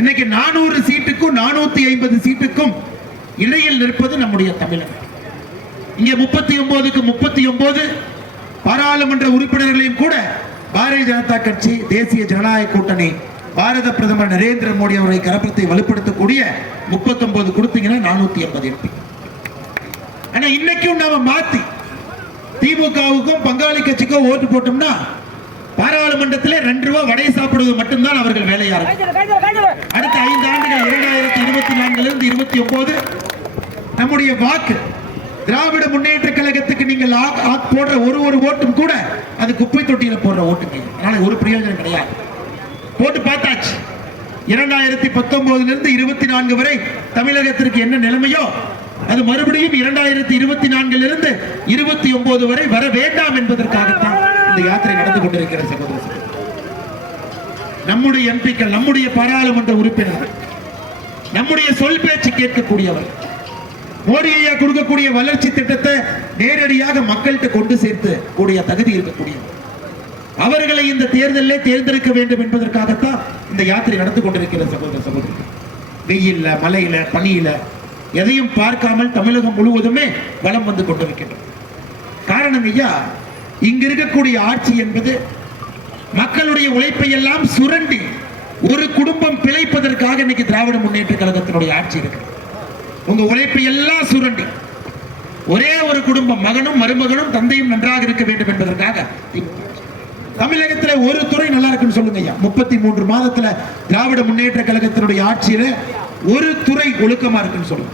இன்னைக்கு 400 சீட்டுக்கும் 450 சீட்டுக்கும் இடையில் நிற்பது நம்முடைய தமிழகம். இங்கே 39க்கு 39 பாராளுமன்ற உறுப்பினர்களையும் கூட பாரதிய ஜனதா கட்சி, தேசிய ஜனநாயக கூட்டணி, பாரத பிரதமர் நரேந்திர மோடி அவருடைய கரப்பத்தை வலுப்படுத்தக்கூடிய 39 கொடுத்தீங்கன்னா 480 எம்பி. ஆனா இன்னைக்கும் நாம மாத்தி திமுகவுக்கும் பங்காளி கட்சிக்கும் ஓட்டு போட்டோம்னா பாராளுமன்றத்தில் 2 ரூபாய் வடை சாப்பிடுவது மட்டும்தான் அவர்கள் வேலையா இருக்கும். அடுத்த 5 ஆண்டுகள் 2024 29 நம்முடைய வாக்கு திராவிட முன்னேற்ற கழகத்துக்கு நீங்கள் போடுற ஒரு ஓட்டும் கூட அது குப்பை தொட்டியில போடுற ஓட்டுங்க. அதனால ஒரு பிரயோஜனம் கிடையாது. போட்டு பார்த்தாச்சு. 2019 24 வரை தமிழகத்திற்கு என்ன நிலைமையோ அது மறுபடியும் 2024 29 வரை வர வேண்டாம் என்பதற்காகத்தான் இந்த யாத்திரை நடந்து கொண்டிருக்கிற சகோதரர். நம்முடைய எம்பிக்கள், நம்முடைய பாராளுமன்ற உறுப்பினர்கள், நம்முடைய சொல் பேச்சு கேட்கக்கூடியவர், மோடி ஐயா கொடுக்கக்கூடிய வளர்ச்சி திட்டத்தை நேரடியாக மக்கள்கிட்ட கொண்டு சேர்த்து கூடிய தகுதி இருக்கக்கூடியவர். அவர்களை இந்த தேர்தலில் தேர்ந்தெடுக்க வேண்டும் என்பதற்காகத்தான் இந்த யாத்திரை நடந்து கொண்டிருக்கிற சகோதரர். வெயில்ல, மலையில, பனியில எதையும் பார்க்காமல் தமிழகம் முழுவதுமே வலம் வந்து கொண்டிருக்கின்றோம். காரணம் ஐயா, இங்க இருக்கக்கூடிய ஆட்சி என்பது மக்களுடைய உழைப்பை எல்லாம் சுரண்டி ஒரு குடும்பம் பிழைப்பதற்காக இன்னைக்கு திராவிட முன்னேற்ற கழகத்தினுடைய ஆட்சி இருக்கு. உங்க உழைப்பை எல்லாம் சுரண்டி ஒரே ஒரு குடும்பம், மகனும் மருமகனும் தந்தையும் நன்றாக இருக்க வேண்டும் என்பதற்காக தமிழகத்தில் ஒரு துறை நல்லா இருக்குன்னு சொல்லுங்க ஐயா. 33 மாதத்துல திராவிட முன்னேற்ற கழகத்தினுடைய ஆட்சியில ஒரு துறை ஒழுக்கமா இருக்குன்னு சொல்லுங்க.